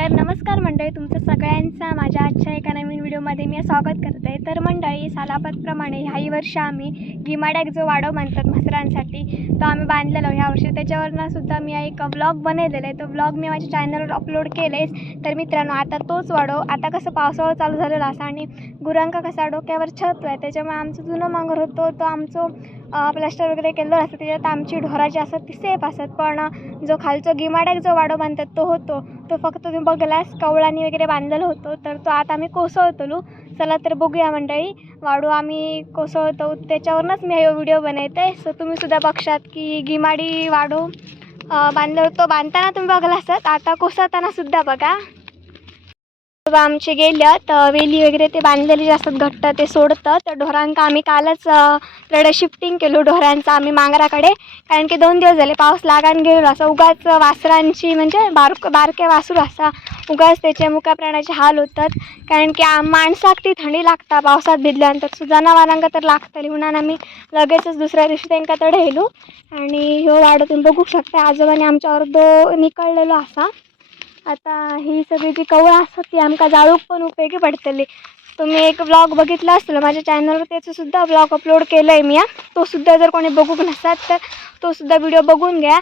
तर नमस्कार मंडळी तुमचं सगळ्यांचा माझ्या आजच्या एका नवीन व्हिडिओमध्ये मी स्वागत करते तर मंडळी सालापतप्रमाणे ह्याही वर्ष आम्ही गिमाड्याक जो वाडव बांधतात म्हसरांसाठी तो आम्ही बांधलेलो ह्या वर्षी त्याच्यावरनं सुद्धा मी एक ब्लॉग बनवलेला आहे. तो ब्लॉग मी माझ्या चॅनलवर अपलोड केलेच. तर मित्रांनो आता तोच वाडव आता कसं पावसाळा चालू झालेला असा आणि गुरांका कसा डोक्यावर छत आहे त्याच्यामुळे आमचं जुनं मांगर होतो तो आमचं प्लास्टर वगैरे केलेलं असतं त्याच्यात आमची ढोराची असतात ती सेफ असतात. पण जो खालचो गिमाड्याक जो वाडो बांधतात तो होतो. तो फक्त तुम्ही बघलास कवळानी वगैरे बांधलेला होतो तर तो आता आम्ही कोसळतलो. चला तर बघूया मंडळी वाडू आम्ही कोसळतो. त्याच्यावरूनच मी हा व्हिडिओ बनवते. सो तुम्हीसुद्धा बघशात की गिमाडी वाडू बांधलं तो बांधताना तुम्ही बघला असतात आता कोसळताना सुद्धा बघा. बाबा आमचे गेल्या तर वेली वगैरे ते बांधलेले जे असतात घट्ट ते सोडतं. तर ढोरांका आम्ही कालच तिकडे शिफ्टिंग केलो ढोरांचं आम्ही मांगराकडे. कारण की दोन दिवस झाले पाऊस लागान गेलेलो. असं उगाच वासरांची म्हणजे बारक बारके वासरू असा उगाच त्याचे मुका प्राण्याचे हाल होतात. कारण की आम माणसाक ती थंडी लागता पावसात भिजल्यानंतर. सो जनावरांका तर लागतली. म्हणून आम्ही लगेचच दुसऱ्या दिवशी त्यांना तडे हेलो आणि ह्यो वाडो तुम्ही बघू शकता आजोबाने आमच्यावर दो निकळलेलो असा. आता ही सगळी जी कवळं असतात ती आमकां जाळूक पण उपयोगी पडतली. तुम्ही एक ब्लॉग बघितला असेल माझ्या चॅनलवर त्याचं सुद्धा ब्लॉग अपलोड केलं आहे मी हा. तो सुद्धा जर कोणी बघूक नसतात तर तो सुद्धा व्हिडिओ बघून घ्या.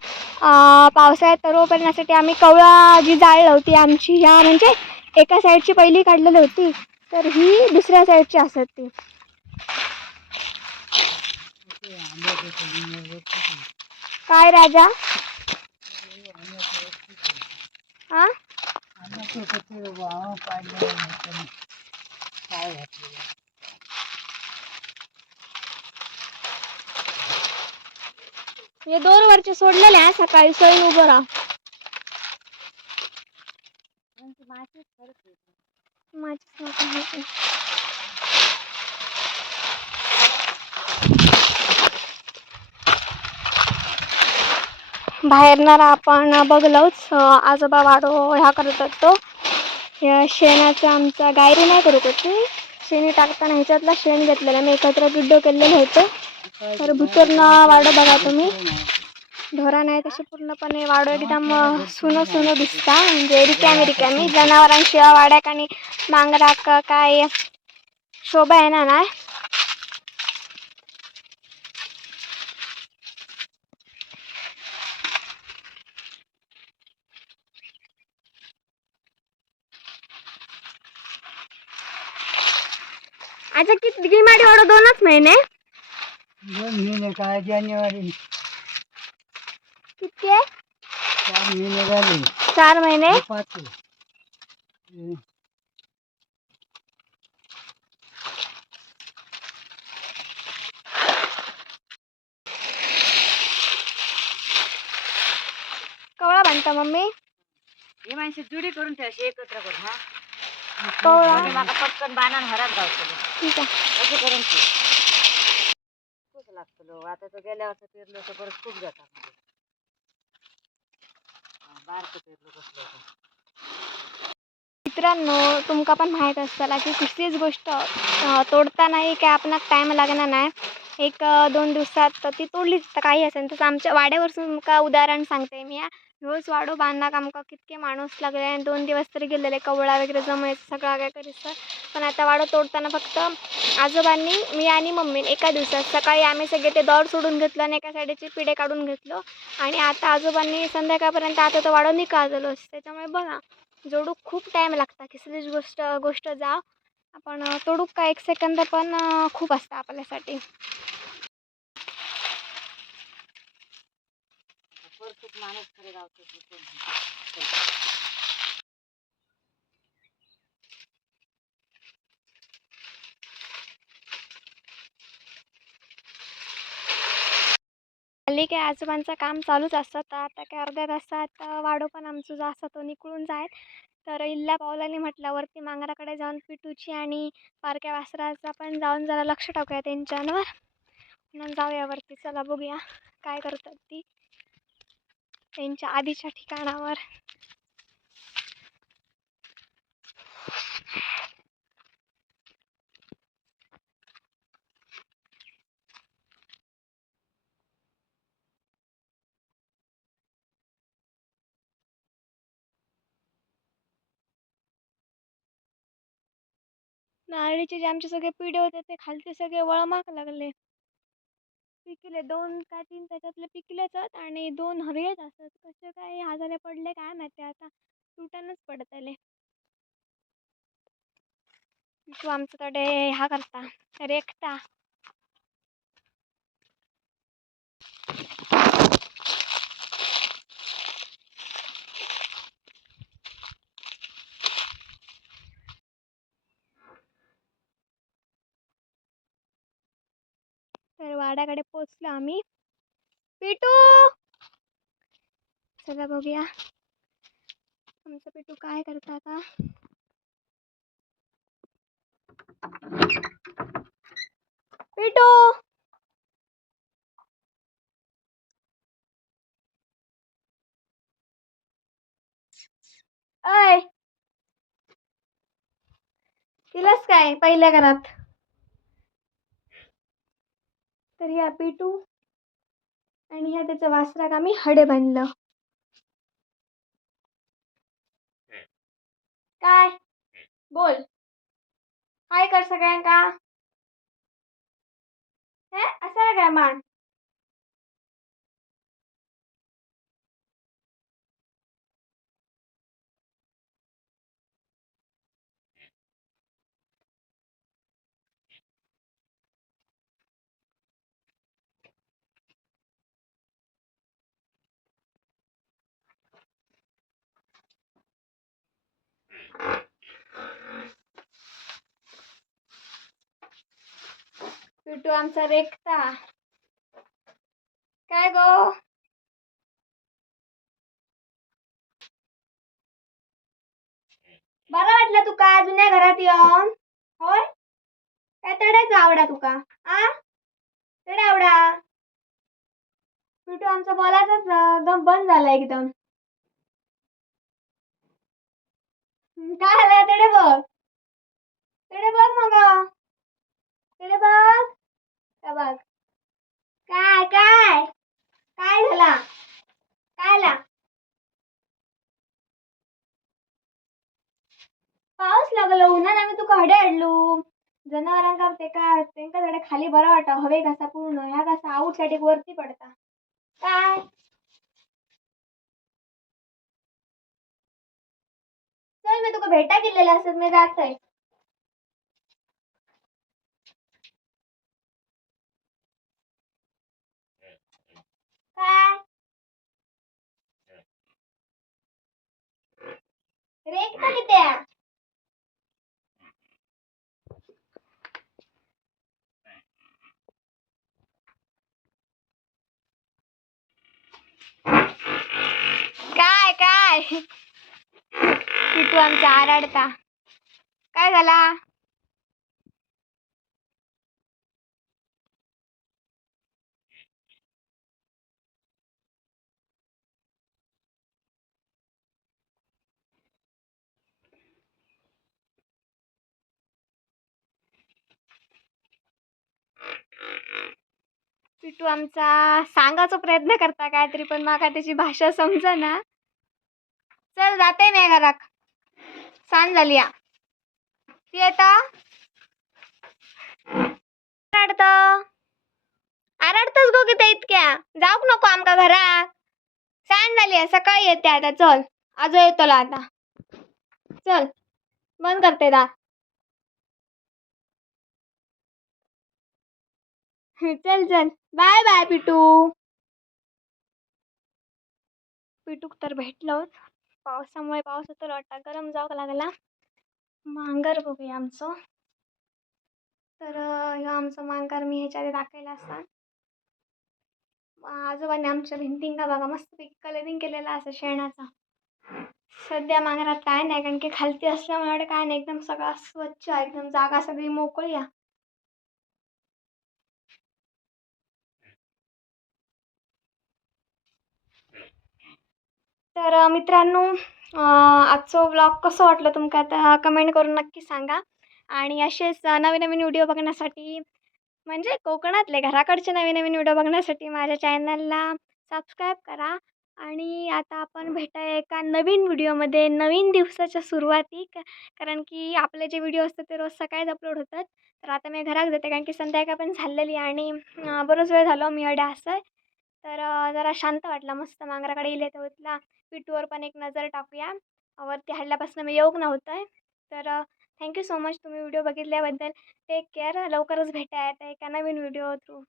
पावसाळ्यात तरव करण्यासाठी आम्ही कवळा जी जाळलं होती आमची ह्या म्हणजे एका साईडची पहिली काढलेली होती तर ही दुसऱ्या साईडची असत ती. काय राजा? हा हे दोन वरचे सोडलेले आहे सकाळी सोयी उभं राहा माझीच नको माहिती. बाहेरनं आपण बघलोच. आजोबा वाडो ह्या करत होतो. या शेणाचा आमचा गायरी नाही करत होती. शेणी टाकताना ह्याच्यातला शेण घेतलेला. मी एकत्र विड्डो केलेलं होतं. तर भुतरनं वाडो बघा तुम्ही. ढोरा नाही तसे पूर्णपणे वाडो. एकदम सुनं सुनं दिसता. म्हणजे रिकामी रिकामी जनावरांशिवाय वाड्याक आणि मांगराक काय शोभा आहे ना नाही. आता किती गिमाडी वाडो दोनच महिने. दोन महिने काय जानेवारी. किती आहे चार महिने झाले. चार महिने? पाच कवळा बांधता मम्मी? हे माणसं जुडी करून ठेवायची एकत्र करून हा? कवळा म्हणजे माका पटकन बाणान हरात गावतलो ठीक आहे. असं करून ठेव. खूप लागतलो. आता तो गेल्या वर्षी पेरलो तर परत खूप जाता बारकं पेरलो कसलं होतं. मित्रांनो तुमका पण माहीत असताला की कुठलीच गोष्ट अं, तोडतानाही काय आपणाक टाईम लागणार नाही. एक अं, दोन दिवसात ती तोडलीच तर काही असेल. तसं आमच्या वाड्यावरसून तुमका उदाहरण सांगते मी हा. ह्योच वाडो बांधण्याक आमकां कितके माणूस लागले आणि दोन दिवस तरी गेलेले कवळा वगैरे जमायचं सगळा काय करीसर पण आता वाडो तोडताना फक्त आजोबांनी मी आणि मम्मी एका दिवसात सकाळी आम्ही सगळे ते दौड सोडून घेतलं आणि एका साईडचे पिढे काढून घेतलो. आणि आता आजोबांनी संध्याकाळपर्यंत आता तो वाडो निकाललो त्याच्यामुळे बघा जोडूक खूप टाईम लागता कसलीच गोष्ट गोष्ट जा आपण तोडूक का एक सेकंद पण खूप असतं आपल्यासाठी. माणूस खरे गावतो हल्ली काय आजोबांचं काम चालूच असतं. तर आता काय अर्ध्या तासात वाडो पण आमचं जो असतं तो निकळून जायत तर इल्ला पावलाने म्हटल्यावरती मांगराकडे जाऊन पिटूची आणि पारक्या वासराचा पण जाऊन जरा लक्ष टाकूया त्यांच्यावर. म्हणून जाऊया वरती. चला बघूया काय करतात ती. त्यांच्या आधीच्या ठिकाणावर. नारळीचे जे आमचे सगळे पिढे होते ते खालचे सगळे वळमाग लागले. पिकले दोन का तीन त्याच्यातले पिकलेच आहेत आणि दोन हवेच असत कसे काय हाताने पडले काय माहिती आता तुटानच पडतले तू आमच्याकडे ह्या करता रेखता. वाड्याकडे पोचलो आम्ही. पिटू! चला बघूया. आमचं पिटू काय करता आता? पिटू! अय तिलाच काय पहिल्या घरात? तर ह्या पिटू आणि ह्या त्याच्या वासराक आम्ही हडे बांधलं. काय? बोल. हाय कर सगळ्यांका. हे? असं काय मान? पिटू आमचा रेखता. काय गो? बरं वाटलं तुका जुन्या घरात येऊन? होय? काय तडेच आवडा तुका आ? तडे आवडा. पिटू आमचा बोलायचाच गम बंद झाला एकदम. काय झालं? तडे बघ. तडे बघ मग. तडे बघ. का बघ. काय काय? काय झाला? काय ला पाऊस लागलो उन्हाने आम्ही तुका हडे हाडलू. जनावरांका ते काय त्यांका थोडे खाली बरं वाटत. हवे घासा पूर्ण ह्या घासा आऊटसाठी वरती पडता. काय? चल मी तुका भेटा केलेला असत मी जातोय काय रेखता किती आहे? काय काय? पिटू आमचा आराडता. काय झाला? पिटू आमचा सांगायचा प्रयत्न करता काहीतरी पण माका त्याची भाषा समजा ना चल जाते मी घराक सांग झाली या ती येता? आरडत. आरडतच गो किती इतक्या. जाऊक नको आमका घरात. सांग झाली सकाळी येते आता. चल. आजो येतो आता. चल. बंद करते दा. चल चल. Bye bye पिटू. पिटूक तर भेटलोच. पावसामुळे पाऊस तर वाटा गरम जावं लागला मांगर बघूया आमचं. तर ह्या ह्यो आमचं मांगर मी ह्याच्या आधी दाखवला असता. आजोबाने आमच्या भिंतींका बघा मस्तपैकी कलरिंग केलेला असं शेणाचा. सध्या मांगरात काय नाही कारण की खालती असल्यामुळे काय नाही एकदम सगळा स्वच्छ एकदम जागा सगळी मोकळी आहे. तर मित्रांनो आजचं व्लॉग कसं वाटलं तुमका आता कमेंट करून नक्की सांगा. आणि असेच नवीन नवीन व्हिडिओ बघण्यासाठी म्हणजे कोकणातले घराकडचे नवीन नवीन व्हिडिओ बघण्यासाठी माझ्या चॅनलला सबस्क्राईब करा. आणि आता आपण भेटाय एका नवीन व्हिडिओमध्ये नवीन दिवसाच्या सुरुवाती. कारण की आपले जे व्हिडिओ असतात ते रोज सकाळीच अपलोड होतात. तर आता मी घरात जाते कारण की संध्याकाळ पण झालेली आणि बरोच वेळ झालो मी अड्या असं तर जरा शांत वाटला मस्त मांगराकडे इले तर उतला पिटूवर पण एक नजर टाकूया. वरती हल्ल्यापासून मी योग नव्हतं आहे तर थँक्यू सो मच तुम्ही व्हिडिओ बघितल्याबद्दल. Take care. लवकरच भेटाय आहे एका नवीन व्हिडिओ थ्रू.